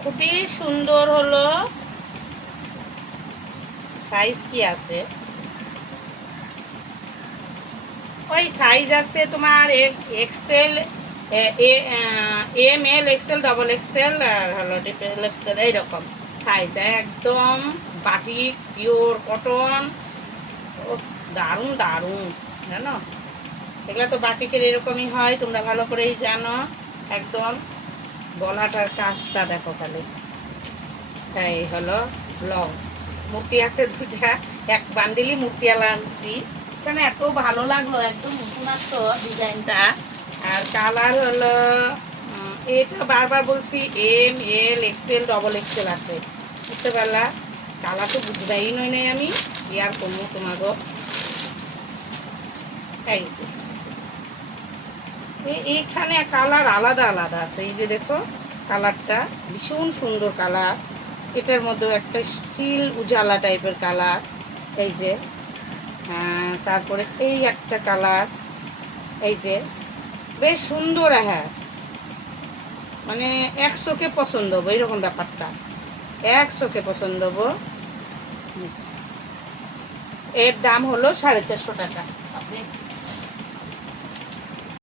খুবই সুন্দর হলো। সাইজ কি আছে, ওই সাইজ আছে তোমার XL, M L XL, double XL আর হলো ট্রিপল এক্সেল, এইরকম সাইজ। একদম বাটিক পিওর কটন। ও দারুণ দারুণ, জানো এগুলো তো বাটিকের এরকমই হয়, তোমরা ভালো করেই জানো। একদম গলাটার কাজটা দেখো খালি। এই হলো লং, মূর্তি আছে দুটা, এক বান্ডিলই মূর্তিয়ালা আনছি। এখানে এত ভালো লাগলো, একদম নতুন আসতো ডিজাইনটা। আর কালার হলো এটা বারবার বলছি, M L XL double XL আছে, বুঝতে পারলা? কালার তো বুঝবাই নই নাই আমি, ইয়ার কমু তোমাগো। এই যে এইখানে কালার আলাদা আলাদা আছে, এই যে দেখো কালারটা ভীষণ সুন্দর কালার। এটার মধ্যে একটা স্টিল উজালা টাইপের কালার, এই যে তারপরে এই একটা কালার, এই যে বেশ সুন্দর। হ্যাঁ মানে একশোকে পছন্দ হবো এইরকম ব্যাপারটা, একশোকে পছন্দ হবো। এর দাম হলো 450 টাকা। আপনি